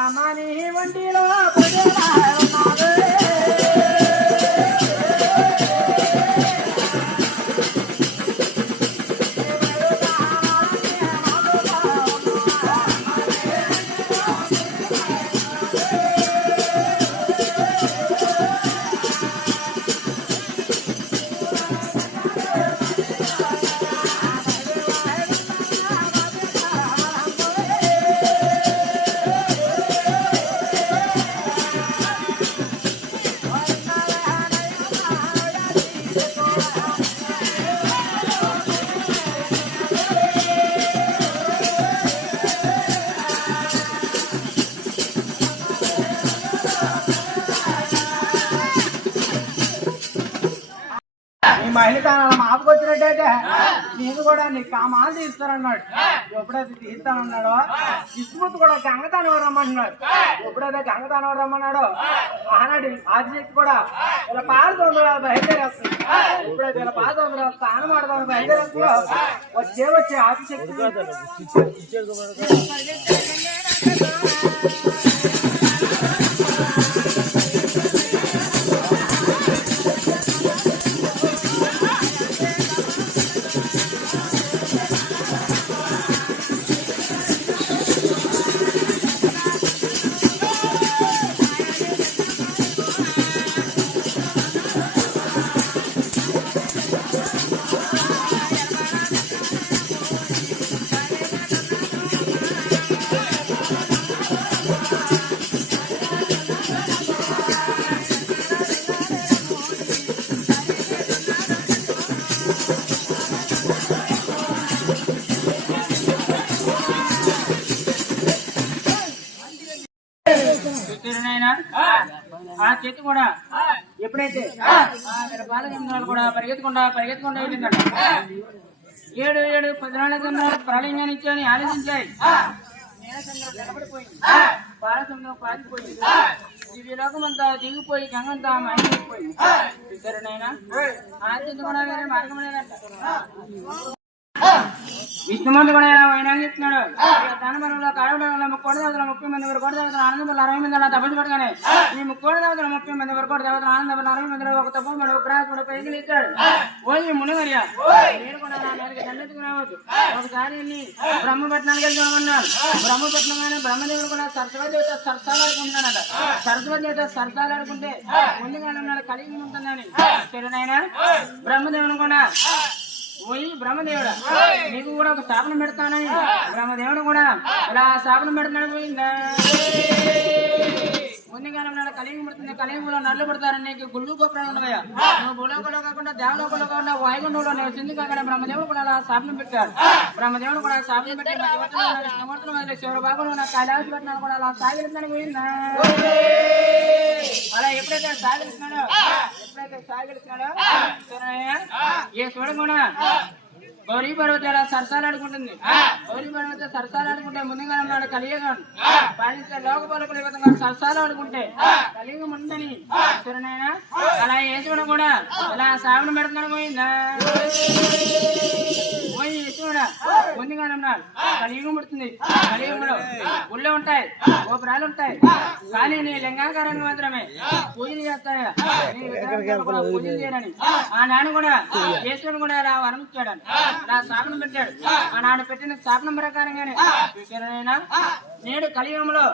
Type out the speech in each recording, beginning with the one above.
రమణి వంటిలో ఉన్నది మహిళతాను ఆపుకొచ్చినట్టయితే నేను కూడా నీ కామాలు తీస్తానన్నాడు. ఎప్పుడైతే తీస్తానన్నాడో విష్ణుమూర్తి కూడా గంగతానం రమ్మంటున్నాడు. ఎప్పుడైతే గంగతానం రమ్మన్నాడో ఆనాడు ఆదిశక్తి కూడా ఇలా పాడుతుందో బయలుదేరేస్తుంది. ఎప్పుడైతే ఇలా పాడుతుందో స్థానం ఆడతాను బయలుదేరేస్తుందో వచ్చే ఆదిశక్తి ఆ చెట్టు కూడా ఎప్పుడైతే బాలగంధాలు కూడా పరిగెత్తుకుండా వెళ్ళిందట. 7 ప్రళయంగాని ఇచ్చాని ఆలోచించాయి. నిలబడిపోయింది, బాలసంగం పాకిపోయింది, దివ్యలోకం అంతా దిగిపోయి గంగంతా మైపోయింది. ఇద్దరునైనా ఆ చెట్టు కూడా వేరే మార్గం లేదంట. విష్ణుమూర్తి కూడా వైనాన్ని చెప్తున్నాడు. దానవరంలో కాయడంలో 30 మంది వరకు దేవతలు ఆనందం 60 మంది అలా తపస్సు పడగానే ఈ 30 దేవతలు 30 మంది వరకు దేవతలు ఆనందం 60 మందిలో ఒక తప్పు మన ఒక రాజుడు పైకి ఇచ్చాడు. ఓయి మునివర్య, నేను కూడా నా నేలకి దండెత్తుకు రావచ్చు. ఒకసారి బ్రహ్మపట్నానికి వెళ్తామన్నాడు. బ్రహ్మపట్నంగానే బ్రహ్మదేవుడు కూడా సరస్వతి దేవత సరసాలాడుకుంటున్నాడట. సరస్వతి దేవత సరసాలాడుకుంటే ముందుగా కలిగి ఉంటుందని సరేనైనా బ్రహ్మదేవుని కూడా పోయి బ్రహ్మదేవుడా నీకు కూడా ఒక స్థాపన పెడతానని బ్రహ్మదేవుడు కూడా ఇలా స్థాపన పెడతాను పోయిందా. ముందుగానే నాడు కలిగి పడుతుంది. కలియుగంలో నర్లు పడతారని నీకు గుళ్ళు గోపురాలు ఉండవయ్యా. నువ్వు భూలోకంలో కాకుండా దేవలోకంలో కాకుండా వాయుగుండంలో నేను సింధు కాకుండా బ్రహ్మదేవుడు కూడా అలా స్థాపన పెట్టాడు. బ్రహ్మదేవుడు కూడా స్థాపన పెట్టి శివర భాగంలో నా కైలాస పెట్టినాను కూడా అలా సాగిలిందని పోయిందా. అలా ఎప్పుడైతే సాగిలిస్తున్నాడో ఏ చూడ కూడా గౌరీ పర్వతి అలా సరసాలాడుకుంటుంది. గౌరీ పర్వతి సరసాలాడుకుంటే ముందుగా ఉన్నాడు కలియుగం పాలించే లోక పలుకుల విధంగా సరసాలాడుకుంటే కలియుగం ఉందని చూడనైనా అలా ఏ చూడ కూడా అలా సాగును పెడుతున్నాడు పోయిందా. పోయి చూడ ముందుగా ఉన్నాడు కలియుగం పడుతుంది. కలియుగంలో గుళ్ళు ఉంటాయి, గోపురాలు ఉంటాయి, కానీ నీ లింగాకారాన్ని మాత్రమే పూజలు చేస్తాయా, పూజలు చేయరని ఆనాడు కూడా ఈశ్వరుడు కూడా అలా వరమిచ్చాడని నా స్థాపన పెట్టాడు. ఆనాడు పెట్టిన స్థాపన ప్రకారంగానే చూసారైనా నేడు కలియుగంలో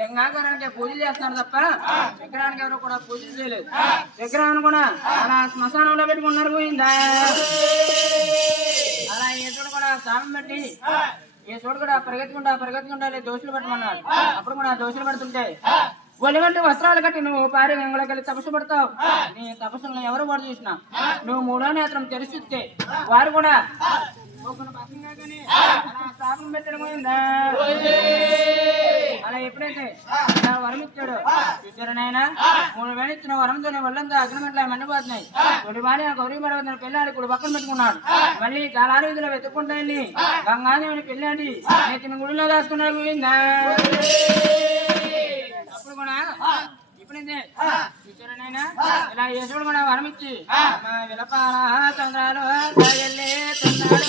లింగాకారానికి పూజలు చేస్తున్నారు తప్ప విగ్రహానికి ఎవరు కూడా పూజలు చేయలేదు. విగ్రహాన్ని కూడా అలా శ్మశానంలో పెట్టుకున్నారు పోయిందా. అలా ఈశ్వరుడు కూడా స్థాపన పెట్టి ఈశ్వరుడు కూడా పరిగెత్తుకుంటా దోషులు పెట్టమన్నాడు. అప్పుడు కూడా దోషులు పెడుతుంటే ఒలివంటి వస్త్రాలు కట్టి నువ్వు పారి గంగలోకి వెళ్ళి తపస్సు పడతావు. నీ తపస్సులను ఎవరు వాడు చూసినా నువ్వు 3వ నేత్రం తెరిచిస్తే వారు కూడా పెట్టడం అలా ఎప్పుడైతే వరం ఇచ్చాడు చూసారనైనా 3 వేలు ఇచ్చిన వరంతో వాళ్ళంతా అగ్నిమెట్ల మండిపోతున్నాయి. ఒకటి వాడి ఆ గౌరీ పర్వతం పెళ్ళాడి ఇప్పుడు పక్కన పెట్టుకున్నాడు. మళ్ళీ చాలా రోజులు వెతుక్కుంటా వెళ్ళి గంగాదేవిని పెళ్ళాడి నేను గుడిలో దాచుకున్నాడు పోయిందా. అప్పుడు కూడా ఇప్పుడైతే చూసారనైనా ఇలా యేసుడు కూడా వరమిచ్చి విలపాల చంద్రాలు తున్నాడు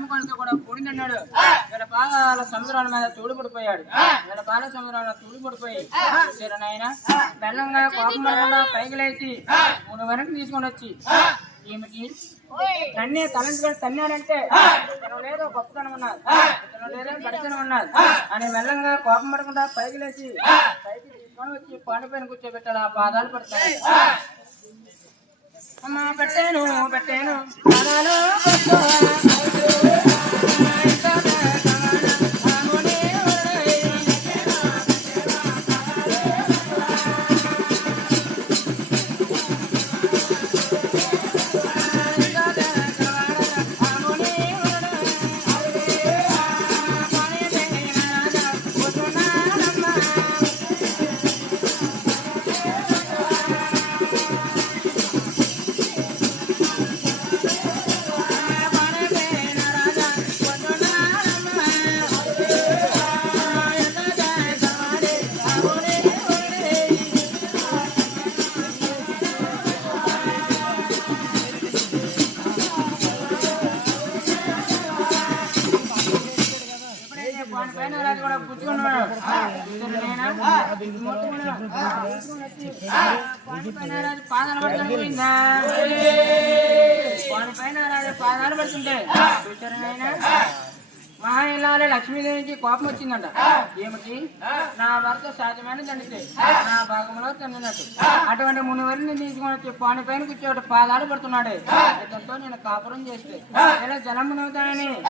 ఎడమకొండతో కూడా కూడిందన్నాడు. వీళ్ళ పాదాల సముద్రాల మీద తూడిపడిపోయాడు. వీళ్ళ పాద సముద్రాల తూడిపడిపోయి నాయన బెల్లంగా కోపం పైకి లేచి 3 వరకు తీసుకొని వచ్చి ఏమిటి తన్నే తలంచుకొని తన్నాడంటే ఇతను లేదో గొప్పతనం ఉన్నది, ఇతను లేదో బడితనం ఉన్నది అని మెల్లంగా కోపం పడకుండా పైకి లేచి పైకి తీసుకొని వచ్చి పాడిపైన కూర్చోబెట్టాడు. ఆ పాదాలు పడతాయి. అమ్మా పెట్టాను పెట్టాను పాదాలు కూడా పుచ్చుకున్నాడు. పాదాలు పడుతుందా పైన పాదాలు పడుతుంటే చూసారనైనా మహాయిలాలే లక్ష్మీదేవికి కోపం వచ్చిందంట. ఏమిటి నా భర్త సాధ్యమైన తండ్రితే నా భాగంలో తండ్రినట్టు అటువంటి మునివరిని తీసుకొని వచ్చి పాని పైన కూర్చోటి పాదాలు పడుతున్నాడే ఇతనితో నేను కాపురం చేస్తే ఇలా జలమునవుతానని